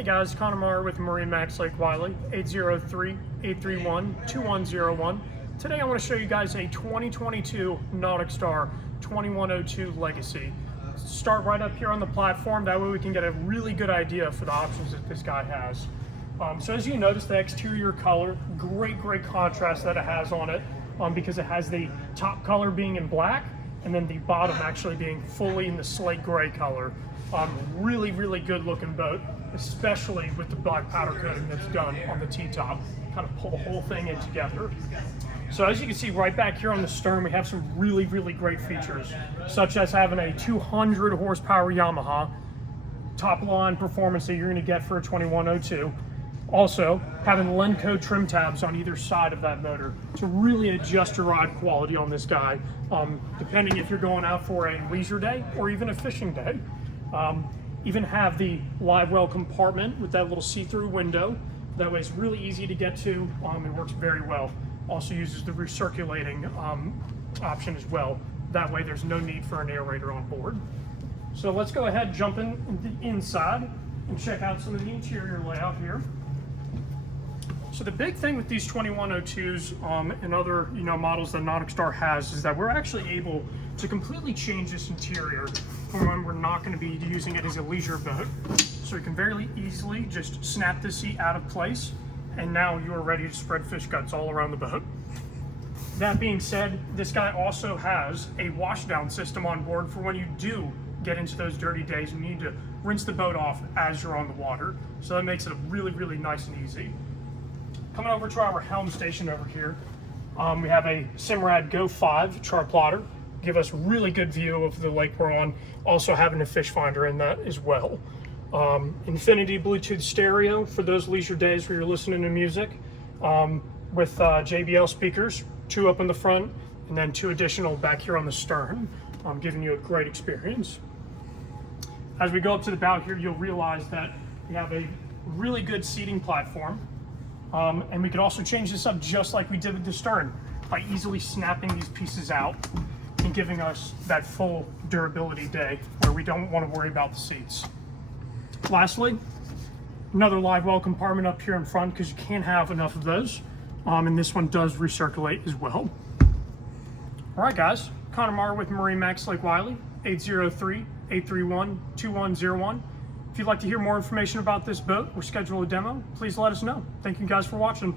Hey guys, Connor with MarineMax Lake Wylie, 803-831-2101. Today I want to show you guys a 2022 NauticStar 2102 Legacy. Start right up here on the platform, that way we can get a really good idea for the options that this guy has. So as you notice, the exterior color, great contrast that it has on it, because it has the top color being in black and then the bottom actually being fully in the slate gray color. Really good looking boat, especially with the black powder coating that's done on the T-top. Kind of pull the whole thing in together. So as you can see right back here on the stern, we have some really great features, such as having a 200 horsepower Yamaha top line performance that you're going to get for a 2102. Also, having Lenco trim tabs on either side of that motor to really adjust your ride quality on this guy, depending if you're going out for a leisure day or even a fishing day. Even have the livewell compartment with that little see-through window. That way it's really easy to get to. It works very well. Also uses the recirculating option as well. That way there's no need for an aerator on board. So let's go ahead, jump in the inside and check out some of the interior layout here. So the big thing with these 2102s and other models that NauticStar has is that we're actually able to completely change this interior from when we're not going to be using it as a leisure boat. So you can very easily just snap this seat out of place, and now you are ready to spread fish guts all around the boat. That being said, this guy also has a washdown system on board for when you do get into those dirty days and you need to rinse the boat off as you're on the water. So that makes it really nice and easy. Coming over to our helm station over here, we have a Simrad Go 5 chart plotter. Give us really good view of the lake we're on. Also having a fish finder in that as well. Infinity Bluetooth stereo for those leisure days where you're listening to music, with JBL speakers, 2 up in the front and then 2 additional back here on the stern, giving you a great experience. As we go up to the bow here, you'll realize that we have a really good seating platform. And we could also change this up just like we did with the stern by easily snapping these pieces out and giving us that full durability day where we don't want to worry about the seats. Lastly, another live well compartment up here in front because you can't have enough of those. And this one does recirculate as well. All right, guys, Connor with MarineMax Lake Wylie, 803-831-2101. If you'd like to hear more information about this boat or schedule a demo, please let us know. Thank you guys for watching.